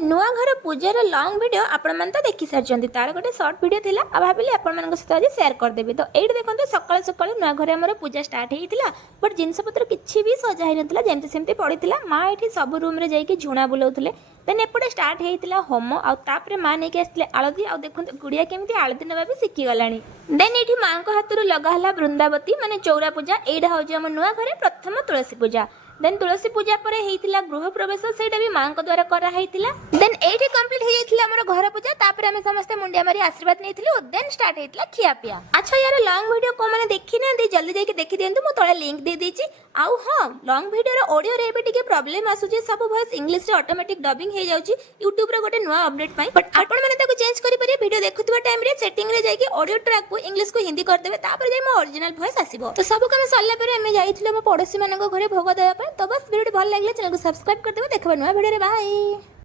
नुआ घर पूजार lung video आपण तो देखी सारी तार गोटे सर्ट वीडियो थिला आ भाविली आपण सहित आज शेयर करदेवी। तो ये देखते सकाल सकाल नुआ घर आम पूजा स्टार्ट होता बट जिनपतर किसी भी सजा ही नाला जमती सेमती पड़ा माँ ये सब रूम रे जाइए झुणा बुलाऊे। देन एपटे स्टार्ट होता होम आउे माँ नहीं आसते आलती आ देखते गुड़िया केमी आलती ना भी शिखीगला। देन ये माँ को हाथ लगाला वृंदावती माने चौरा पूजा यहाँ हूँ आम नुआ घर प्रथम तुलसी पूजा। देन तुलसी पूजा पर होता गृह प्रवेश से भी माँ द्वारा कराई। देन ये कम्प्लीट हो जाता घर पूजा तापर आम समस्त मुंडिया मारी आशीर्वाद नहीं। देन स्टार्ट होता खियापिया। अच्छा यार लंग वीडियो को मैंने देखी ना जल्दी जाके देखी दिंतु मुझे तले लिंक दे देछि। आउ हाँ लंग वीडियो ऑडियो रे भी टिके प्रॉब्लम आसुची सब वॉइस इंग्लिश रे ऑटोमेटिक डबिंग हो जाउची यूट्यूब रे गोटे नुआ अपडेट पाई। बट आपण माने ताको चेंज करि परिए वीडियो देखुतबा टाइम रे सेटिंग रे जाके ऑडियो ट्रैक को इंग्लिश को हिंदी कर देबे तापर जाय मो ओरिजिनल वॉइस आसीबो। तो सब काम सल्ला पर हमें जाइथिले मो पड़ोसी मानको घरे भोग देबा। तो बस वीडियो भल लागले चैनल को सब्सक्राइब कर देबे। देखबा नुआ वीडियो रे बाय।